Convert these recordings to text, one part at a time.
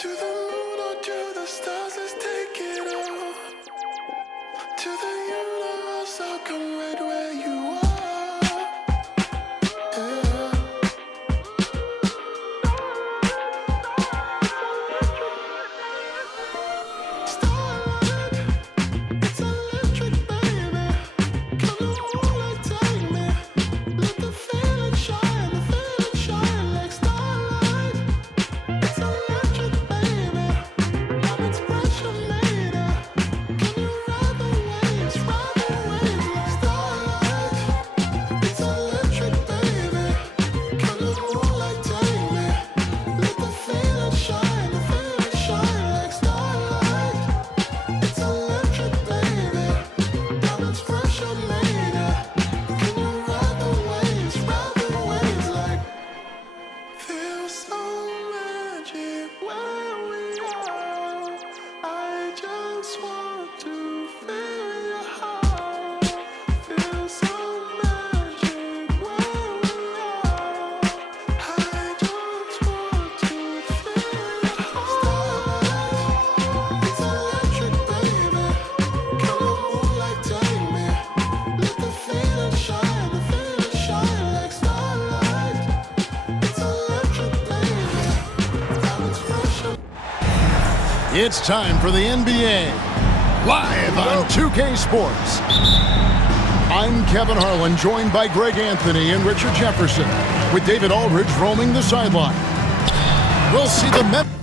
To the moon or to the stars, let's take it all. To the universe, I'll come right where you are. Yeah. Starlight, it's electric, baby. Come on, take me. Let the feeling shine like starlight. It's electric, baby. Diamonds pressure made it. Can you ride the waves like starlight? It's electric, baby. Come on, moonlight, take me. Let the feeling shine like starlight. It's electric, baby. Diamonds pressure made it. Can you ride the waves like feel so magic where we are. I just want to feel your heart. Feel so magic where we are. I just want to feel your heart. It's electric, baby. Come on, moonlight, take me. Let the feeling shine like starlight. It's electric, baby. Diamonds pressure. It's time for the NBA, live on 2K Sports. I'm Kevin Harlan, joined by Greg Anthony and Richard Jefferson, with David Aldridge roaming the sideline. We'll see the Memphis.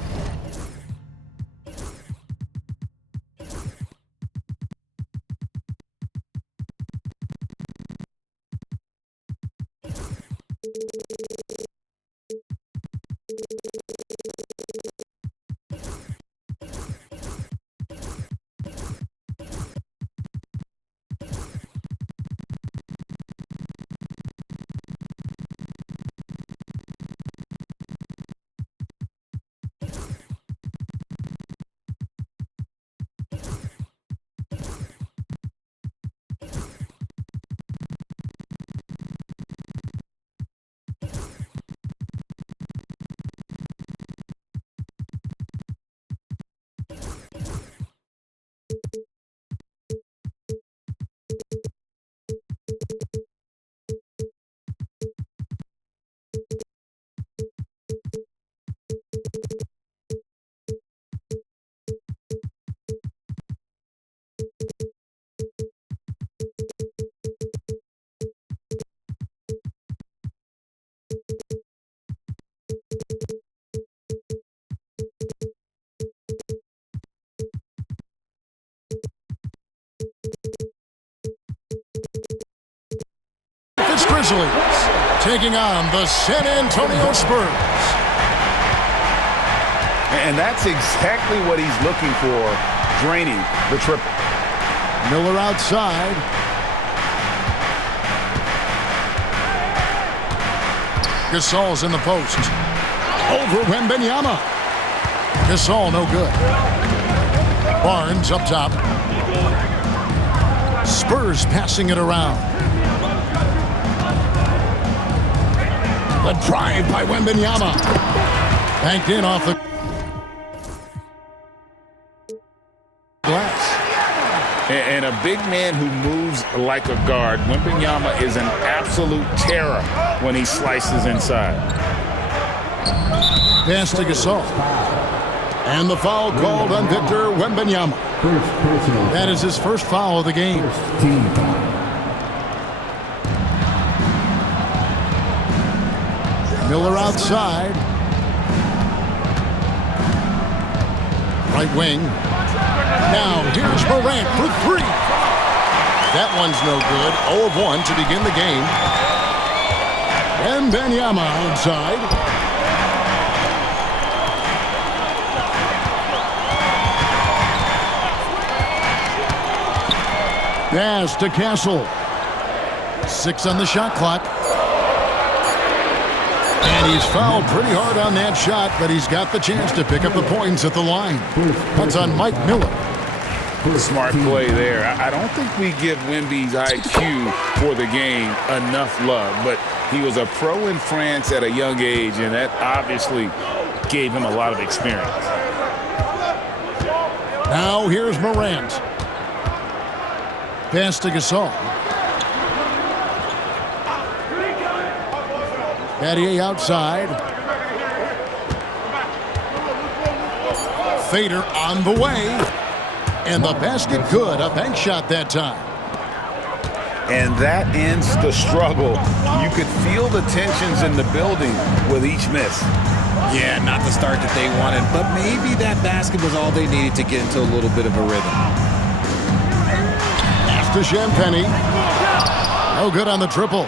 Grizzlies taking on the San Antonio Spurs. And that's exactly what he's looking for, draining the triple. Miller outside. Gasol's in the post. Over Wembanyama. Gasol no good. Barnes up top. Spurs passing it around. The drive by Wembanyama. Banked in off the glass. And a big man who moves like a guard. Wembanyama is an absolute terror when he slices inside. Pass to Gasol. And the foul called on Victor Wembanyama. That is his first foul of the game. Miller outside. Right wing. Now here's Morant for three. That one's no good. 0 of 1 to begin the game. And Wembanyama outside. Pass to Castle. 6 on the shot clock. And he's fouled pretty hard on that shot, but he's got the chance to pick up the points at the line. That's on Mike Miller. Smart play there. I don't think we give Wemby's IQ for the game enough love, but he was a pro in France at a young age, and that obviously gave him a lot of experience. Now here's Morant. Pass to Gasol. Battier outside. Fader on the way. And the basket good. A bank shot that time. And that ends the struggle. You could feel the tensions in the building with each miss. Yeah, not the start that they wanted, but maybe that basket was all they needed to get into a little bit of a rhythm. Pass to Champagnie. No good on the triple.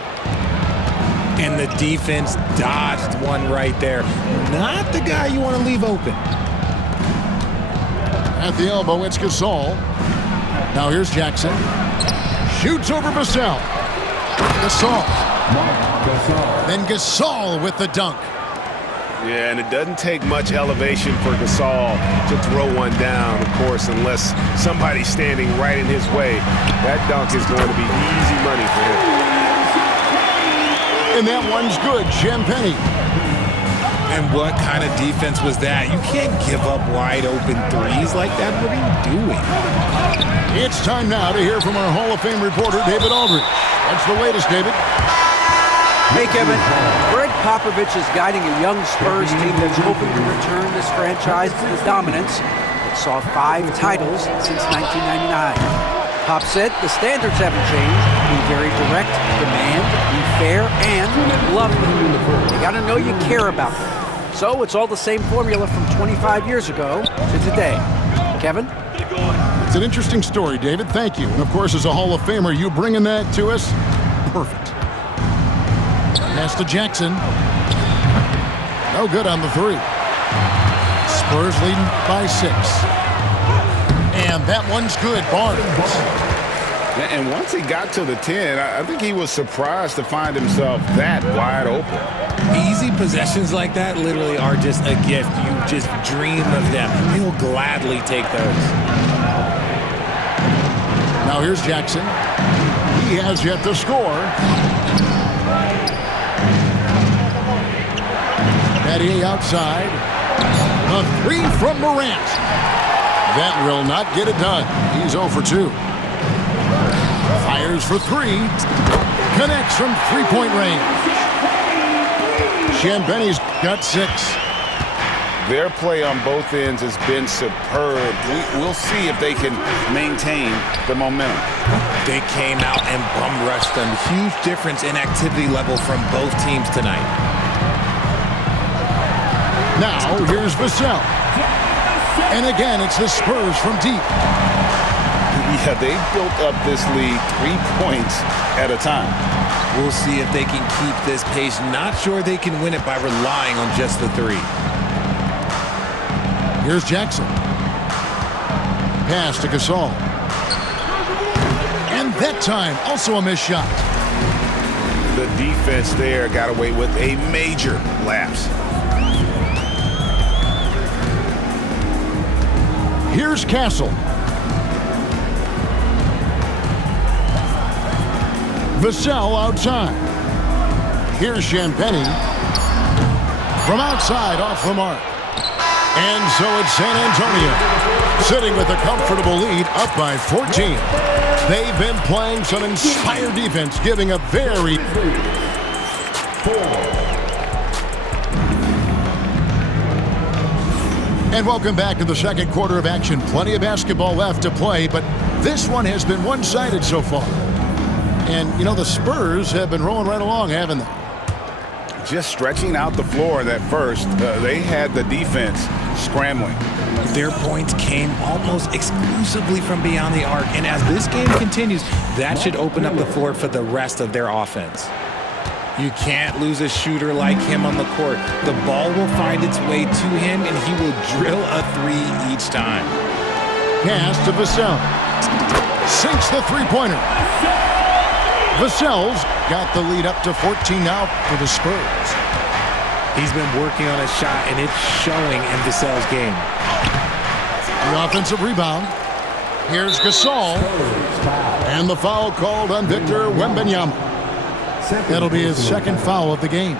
And the defense dodged one right there. Not the guy you want to leave open. At the elbow, it's Gasol. Now here's Jackson. Shoots over Vassell. Gasol. Then Gasol with the dunk. Yeah, and it doesn't take much elevation for Gasol to throw one down, of course, unless somebody's standing right in his way. That dunk is going to be easy money for him. And that one's good. Champagnie. And what kind of defense was that? You can't give up wide open threes like that. What are you doing? It's time now to hear from our Hall of Fame reporter, David Aldridge. What's the latest, David? Hey, Kevin. Greg Popovich is guiding a young Spurs team that's hoping to return this franchise to the dominance that saw 5 titles since 1999. Pop said the standards haven't changed. Be very direct, demand, be fair, and love them. You got to know you care about them. So it's all the same formula from 25 years ago to today. Kevin? It's an interesting story, David. Thank you. And, of course, as a Hall of Famer, you bringing that to us? Perfect. Pass to Jackson. No good on the 3. Spurs leading by 6. And that one's good. Barnes. And once he got to the 10, I think he was surprised to find himself that wide open. Easy possessions like that literally are just a gift. You just dream of them. He'll gladly take those. Now here's Jackson. He has yet to score. Battier outside. A 3 from Morant. That will not get it done. He's 0 for 2. Fires for 3. Connects from three-point range. Champagnie's got 6. Their play on both ends has been superb. We'll see if they can maintain the momentum. They came out and bum rushed them. Huge difference in activity level from both teams tonight. Now here's Vassell. And again, it's the Spurs from deep. Yeah, they've built up this lead 3 points at a time. We'll see if they can keep this pace. Not sure they can win it by relying on just the 3. Here's Jackson. Pass to Gasol. And that time, also a missed shot. The defense there got away with a major lapse. Here's Castle. Vassell outside. Here's Champagnie. From outside, off the mark. And so it's San Antonio, sitting with a comfortable lead, up by 14. They've been playing some inspired defense, giving a very... And welcome back to the second quarter of action. Plenty of basketball left to play, but this one has been one-sided so far. And, you know, the Spurs have been rolling right along, haven't they? Just stretching out the floor that first. They had the defense scrambling. Their points came almost exclusively from beyond the arc. And as this game continues, that should open up the floor for the rest of their offense. You can't lose a shooter like him on the court. The ball will find its way to him, and he will drill a 3 each time. Pass to Vassell. Sinks the three-pointer. Vassell's got the lead up to 14 now for the Spurs. He's been working on a shot, and it's showing in Vassell's game. The offensive rebound. Here's Gasol. And the foul called on Victor Wembanyama. That'll be his second foul of the game.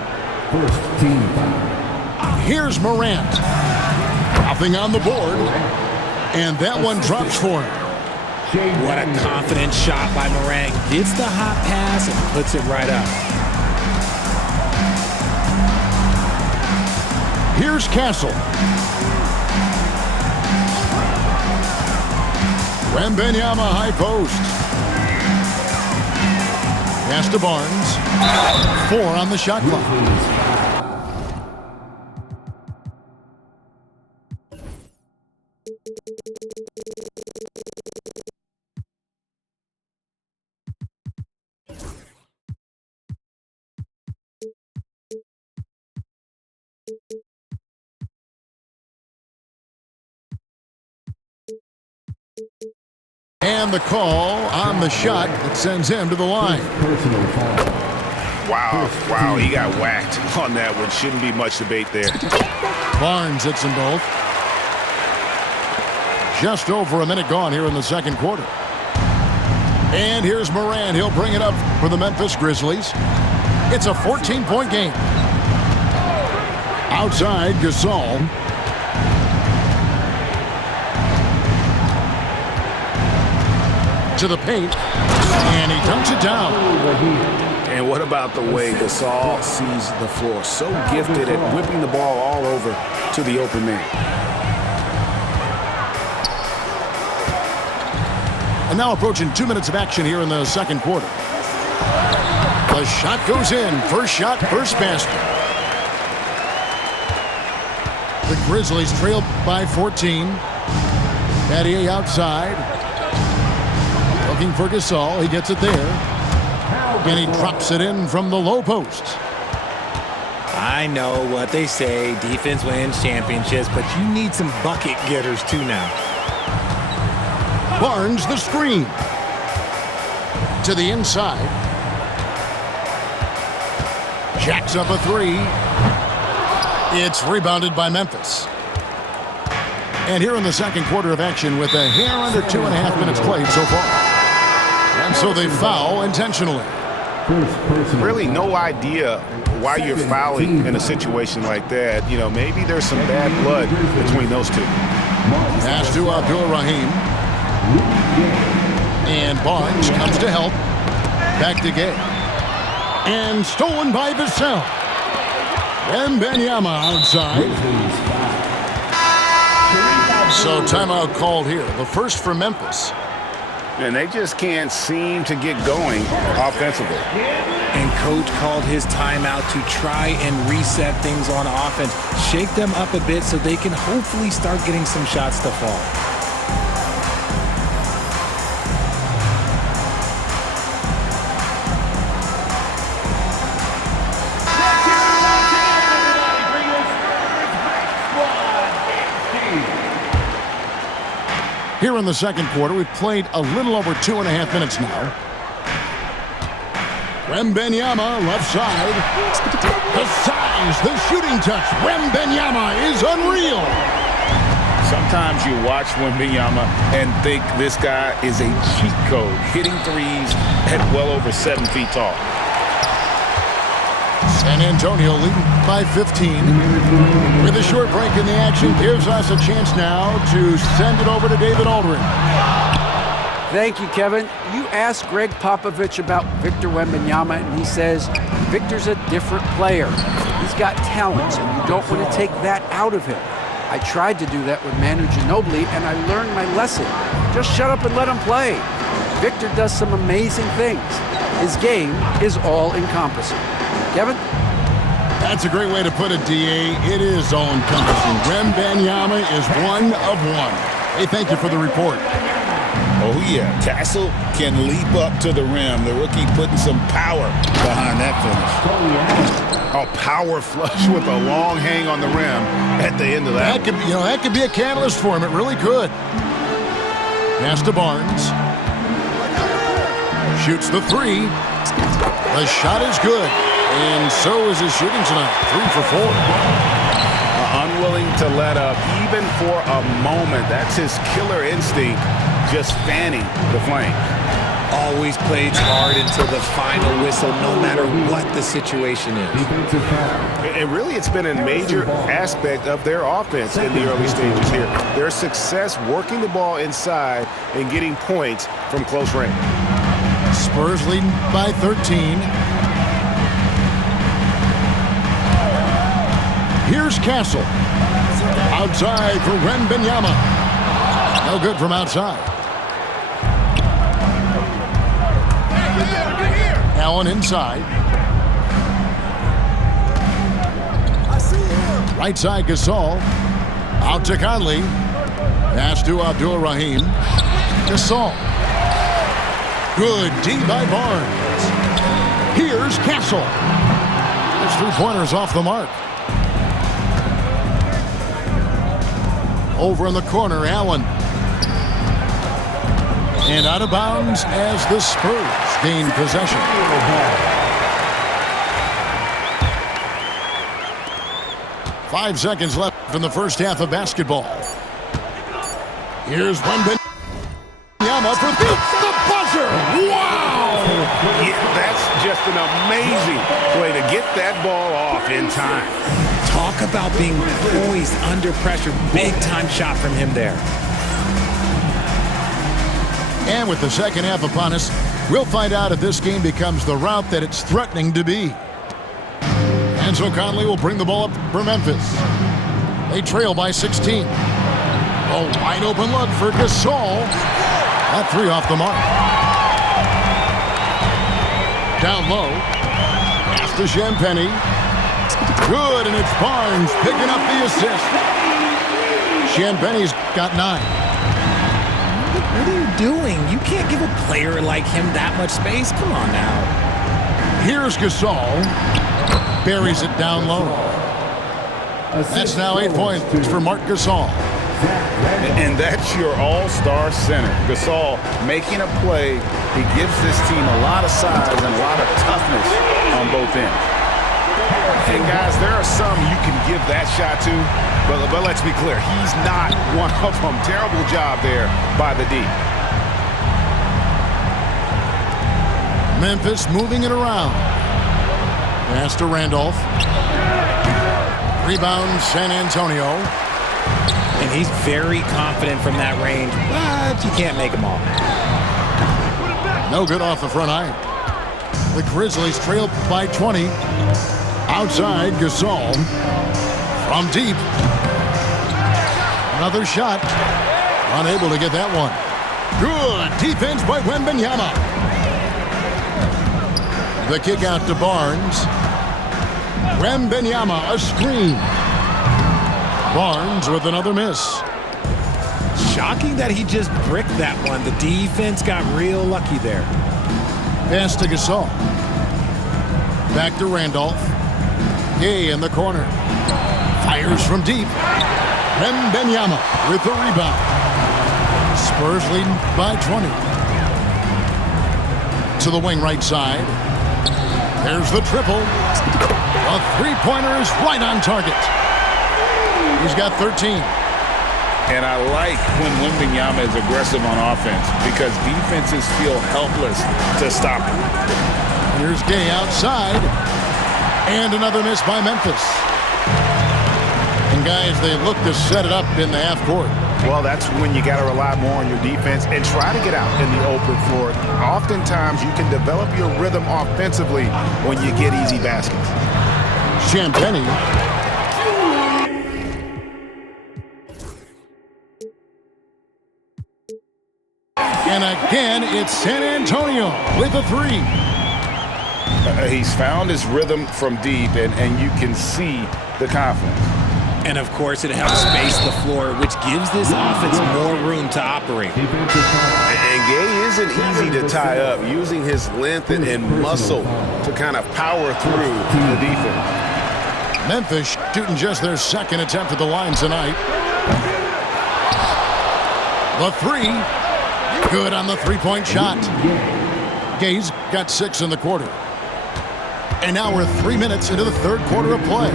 First team foul. Here's Morant. Nothing on the board. And that one drops for him. What a confident shot by Morant. Gets the hot pass and puts it right up. Here's Castle. Wembanyama high post. Pass to Barnes. 4 on the shot clock. And the call on the shot that sends him to the line. Wow, he got whacked on that one. Shouldn't be much debate there. Barnes hits them both. Just over a minute gone here in the second quarter. And here's Morant. He'll bring it up for the Memphis Grizzlies. It's a 14-point game. Outside, Gasol. To the paint, and he dunks it down. And what about the way Gasol sees the floor? So gifted at whipping the ball all over to the open man. And now approaching 2 minutes of action here in the second quarter. The shot goes in. First shot, first basket. The Grizzlies trail by 14. Battier outside. Looking for Gasol. He gets it there. And he drops it in from the low post. I know what they say. Defense wins championships, but you need some bucket getters too now. Barnes the screen. To the inside. Jacks up a 3. It's rebounded by Memphis. And here in the second quarter of action with a hair under 2.5 minutes played so far. And so they foul intentionally. Really no idea why you're fouling in a situation like that. You know, maybe there's some bad blood between those two. Pass to Abdul-Rahim. And Barnes comes to help. Back to Gay. And stolen by Vassell. Wembanyama outside. So timeout called here. The first for Memphis. And they just can't seem to get going offensively. And coach called his timeout to try and reset things on offense. Shake them up a bit so they can hopefully start getting some shots to fall. Here in the second quarter, we've played a little over 2.5 minutes now. Wembanyama, left side. The size, the shooting touch. Wembanyama is unreal. Sometimes you watch Wembanyama and think this guy is a cheat code, hitting threes at well over 7 feet tall. San Antonio leading by 15. With a short break in the action, gives us a chance now to send it over to David Aldridge. Thank you, Kevin. You asked Greg Popovich about Victor Wembanyama, and he says, Victor's a different player. He's got talent, and you don't want to take that out of him. I tried to do that with Manu Ginobili, and I learned my lesson. Just shut up and let him play. Victor does some amazing things. His game is all-encompassing. Kevin? That's a great way to put it, D.A. It is all-encompassing. Wembanyama is one of one. Hey, thank you for the report. Oh, yeah. Castle can leap up to the rim. The rookie putting some power behind that finish. A power flush with a long hang on the rim at the end of that. That could be a catalyst for him. It really could. Pass to Barnes. Shoots the 3. The shot is good. And so is his shooting tonight. 3 for 4. Unwilling to let up even for a moment. That's his killer instinct, just fanning the flame. always plays hard until the final whistle, no matter what the situation is. And really, it's been a major aspect of their offense in the early stages here. Their success working the ball inside and getting points from close range. Spurs leading by 13. Here's Castle. Outside for Wembanyama. No good from outside. Allen inside. Right side Gasol. Out to Conley. Pass to Abdul-Rahim. Gasol. Good D by Barnes. Here's Castle. His three-pointers off the mark. Over in the corner, Allen. And out of bounds as the Spurs gain possession. Five seconds left in the first half of basketball. Here's Wembanyama for the buzzer. Wow! Yeah, that's just an amazing way to get that ball off in time. Talk about being poised under pressure. Big time shot from him there. And with the second half upon us, we'll find out if this game becomes the route that it's threatening to be. And so Conley will bring the ball up for Memphis. They trail by 16. A wide open look for Gasol. That three off the mark. Down low. Pass to Champagnie. Good, and it's Barnes picking up the assist. Champagnie's got 9. What are you doing? You can't give a player like him that much space. Come on now. Here's Gasol. Buries it down low. That's now 8 points for Marc Gasol. And that's your all-star center. Gasol making a play. He gives this team a lot of size and a lot of toughness on both ends. And guys, there are some you can give that shot to, but let's be clear, he's not one of them. Terrible job there by the D. Memphis moving it around. Pass to Randolph. Rebound San Antonio. And he's very confident from that range, but you can't make them all. No good off the front eye. The Grizzlies trail by 20. Outside, Gasol. From deep. Another shot. Unable to get that one. Good defense by Wembanyama. The kick out to Barnes. Wembanyama, a screen. Barnes with another miss. Shocking that he just bricked that one. The defense got real lucky there. Pass to Gasol. Back to Randolph. Gay in the corner. Fires from deep. Wembanyama with the rebound. Spurs leading by 20. To the wing right side. There's the triple. A three-pointer is right on target. He's got 13. And I like when Wembanyama is aggressive on offense because defenses feel helpless to stop him. Here's Gay outside. And another miss by Memphis. And guys, they look to set it up in the half court. Well, that's when you got to rely more on your defense and try to get out in the open floor. Oftentimes, you can develop your rhythm offensively when you get easy baskets. Champagnie. And again, it's San Antonio with a three. He's found his rhythm from deep, and you can see the confidence. And, of course, it helps space the floor, which gives this offense more room to operate. And Gay isn't easy to tie up, using his length and muscle to kind of power through the defense. Memphis shooting just their second attempt at the line tonight. The three. Good on the three-point shot. Gay's got 6 in the quarter. And now we're 3 minutes into the third quarter of play.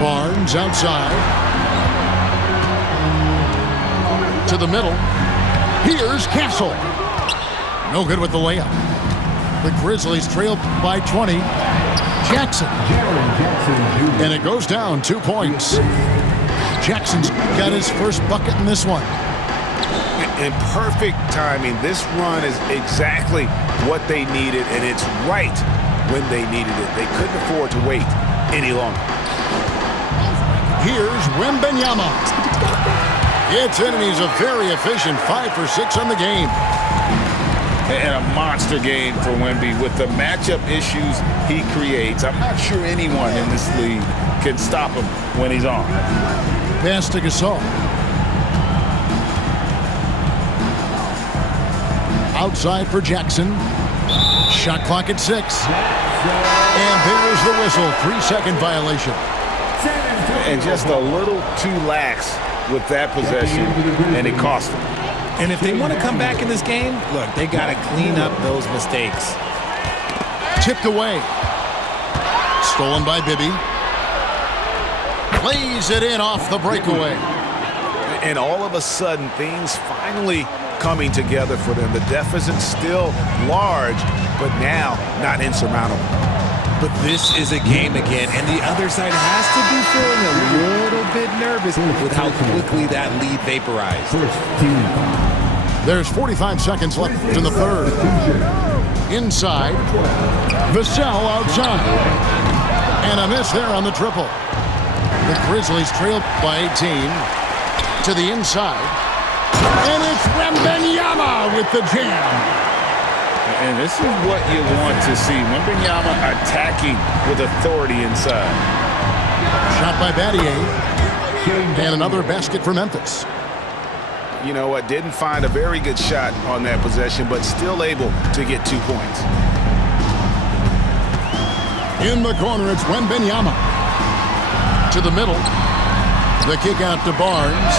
Barnes outside. To the middle. Here's Castle. No good with the layup. The Grizzlies trail by 20. Jackson. And it goes down 2 points. Jackson's got his first bucket in this one. In perfect timing. This run is exactly what they needed, and it's right when they needed it. They couldn't afford to wait any longer. Here's Wembanyama. It's in, and he's a very efficient 5 for 6 on the game. And a monster game for Wemby with the matchup issues he creates. I'm not sure anyone in this league can stop him when he's on. Pass to Gasol. Outside for Jackson. Shot clock at 6. And there's the whistle. 3-second violation. And just a little too lax with that possession, and it cost them. And if they want to come back in this game, look, they got to clean up those mistakes. Tipped away. Stolen by Bibby. Plays it in off the breakaway. And all of a sudden, things finally coming together for them. The deficit's still large, but now not insurmountable. But this is a game again, and the other side has to be feeling a little bit nervous with how quickly that lead vaporized. There's 45 seconds left in the third. Inside. Vassell outside. And a miss there on the triple. The Grizzlies trail by 18. To the inside. And it's Wembanyama with the jam. And this is what you want to see. Wembanyama attacking with authority inside. Shot by Battier. And another basket for Memphis. You know what? Didn't find a very good shot on that possession, but still able to get 2 points. In the corner, it's Wembanyama. To the middle. The kick out to Barnes.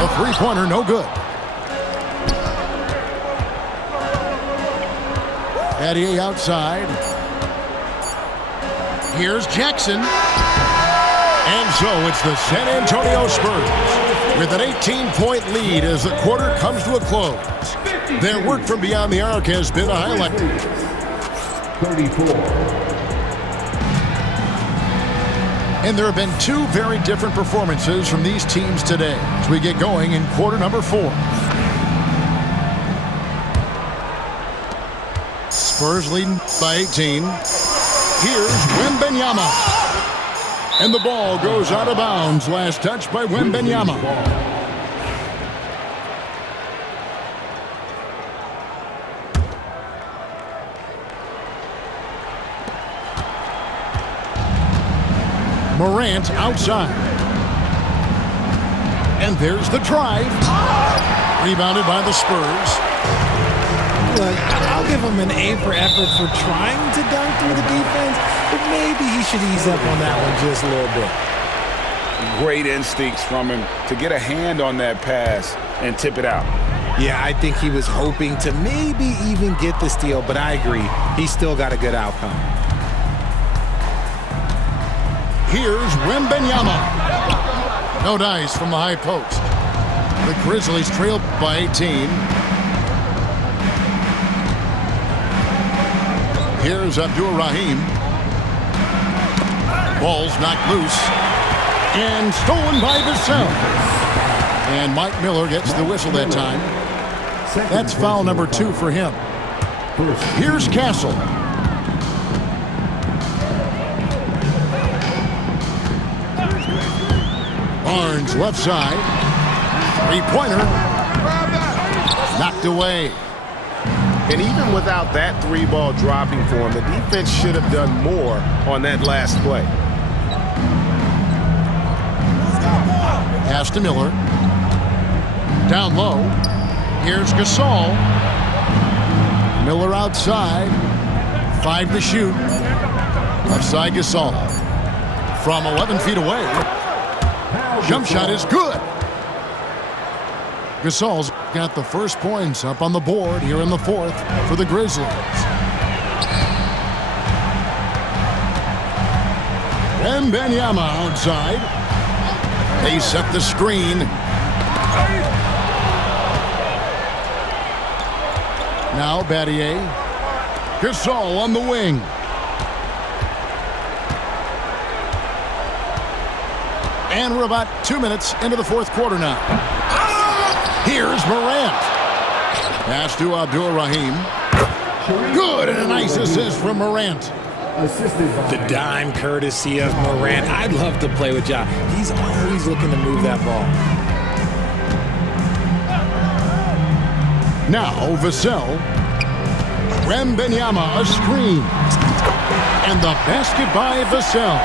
A three-pointer, no good. Battier outside. Here's Jackson. And so it's the San Antonio Spurs with an 18-point lead as the quarter comes to a close. Their work from beyond the arc has been a highlight. 34. And there have been 2 very different performances from these teams today as we get going in quarter number 4. Spurs leading by 18. Here's Wembanyama. And the ball goes out of bounds. Last touch by Wembanyama. Morant outside. And there's the drive. Rebounded by the Spurs. Look, I'll give him an A for effort for trying to dunk through the defense, but maybe he should ease up on that one just a little bit. Great instincts from him to get a hand on that pass and tip it out. Yeah, I think he was hoping to maybe even get the steal, but I agree. He still got a good outcome. Here's Wembanyama. No dice from the high post. The Grizzlies trail by 18. Here's Abdur-Rahim. Ball's knocked loose. And stolen by Vassell. And Mike Miller gets the whistle that time. That's foul number 2 for him. Here's Castle. Barnes left side. Three-pointer. Knocked away. And even without that 3-ball dropping for him, the defense should have done more on that last play. Pass to Miller. Down low. Here's Gasol. Miller outside. 5 to shoot. Outside Gasol. From 11 feet away. Jump shot is good. Gasol's got the first points up on the board here in the 4th for the Grizzlies. Wembanyama outside. They set the screen. Now Battier. Gasol on the wing. And we're about 2 minutes into the fourth quarter now. Here's Morant. Pass to Abdul-Rahim. Good, and a nice assist from Morant. The dime courtesy of Morant. I'd love to play with Ja. He's always looking to move that ball. Now Vassell. Wembanyama, a screen. And the basket by Vassell.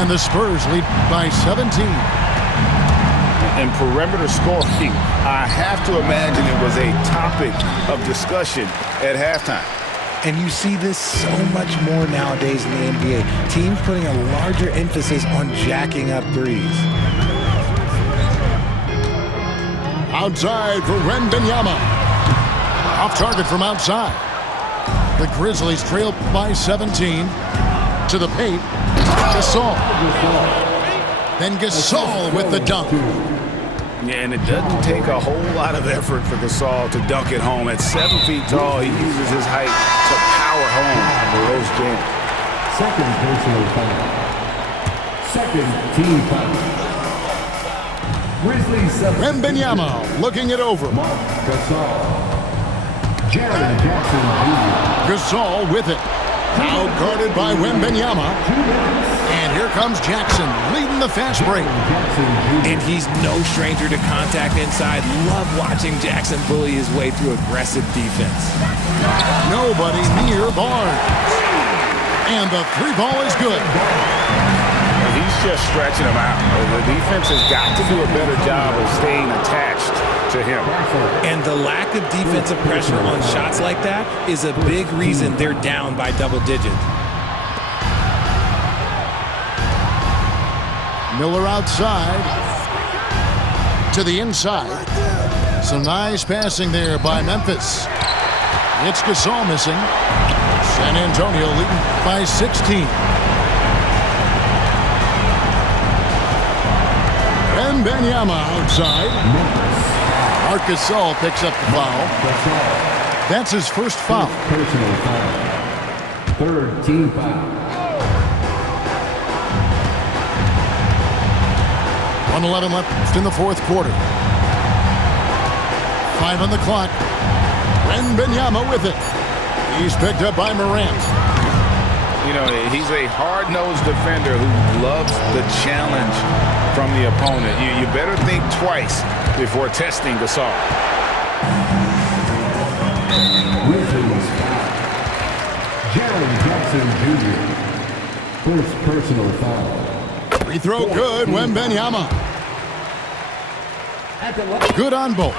And the Spurs lead by 17. And perimeter scoring, I have to imagine it was a topic of discussion at halftime. And you see this so much more nowadays in the NBA. Teams putting a larger emphasis on jacking up threes. Outside for Wembanyama. Off target from outside. The Grizzlies trail by 17. To the paint. Gasol. Then Gasol with the dunk. Yeah, and it doesn't take a whole lot of effort for Gasol to dunk it home. At 7 feet tall, he uses his height to power home those jams. Second personal foul. Second team foul. Grizzlies sub. Wembanyama looking it over. Gasol. Jaren Jackson Jr. Gasol with it. Out guarded by Wembanyama. And here comes Jackson leading the fast break. And he's no stranger to contact inside. Love watching Jackson bully his way through aggressive defense. Nobody near Barnes. And the three ball is good. He's just stretching him out. The defense has got to do a better job of staying attached to him. And the lack of defensive pressure on shots like that is a big reason they're down by double digits. Miller outside. To the inside. Some nice passing there by Memphis. It's Gasol missing. San Antonio leading by 16. Wembanyama outside. Marc Gasol picks up the foul. That's his first foul. Personal foul. Third team foul. 1:11 left in the fourth quarter. 5 on the clock. Wembanyama with it. He's picked up by Morant. You know, he's a hard-nosed defender who loves the challenge from the opponent. You better think twice before testing Gasol. Grizzlies foul. Jaren Jackson Jr. First personal foul. Free throw good. Wembanyama. Good on both.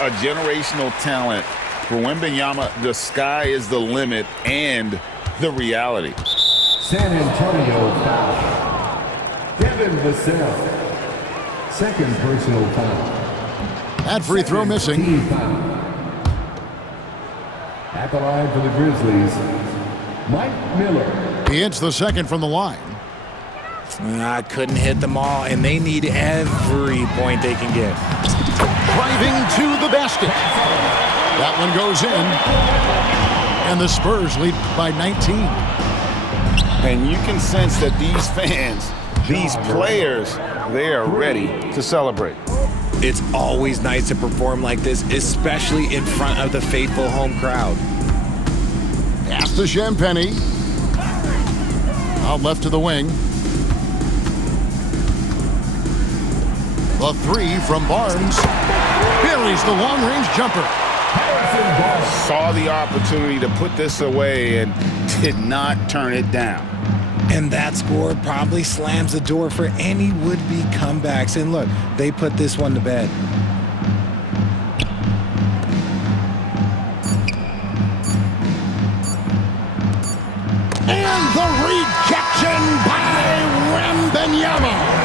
A generational talent. For Wembanyama, the sky is the limit and the reality. San Antonio foul. Devin Vassell. Second personal foul. That free throw missing. Team foul. At the line for the Grizzlies, Mike Miller. He hits the second from the line. I couldn't hit them all, and they need every point they can get. Driving to the basket. That one goes in. And the Spurs lead by 19. And you can sense that these fans, these players, they are ready to celebrate. It's always nice to perform like this, especially in front of the faithful home crowd. Pass to Champagnie. Out left to the wing. The three from Barnes. Buries the long-range jumper. Saw the opportunity to put this away and did not turn it down. And that score probably slams the door for any would-be comebacks. And look, they put this one to bed. And the rejection by Wembanyama.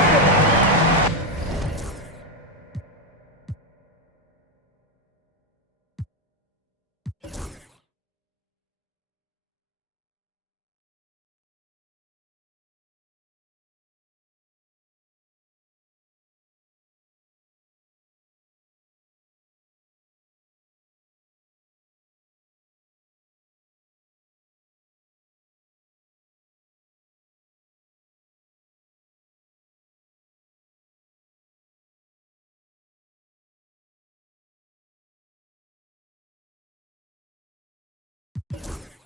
it.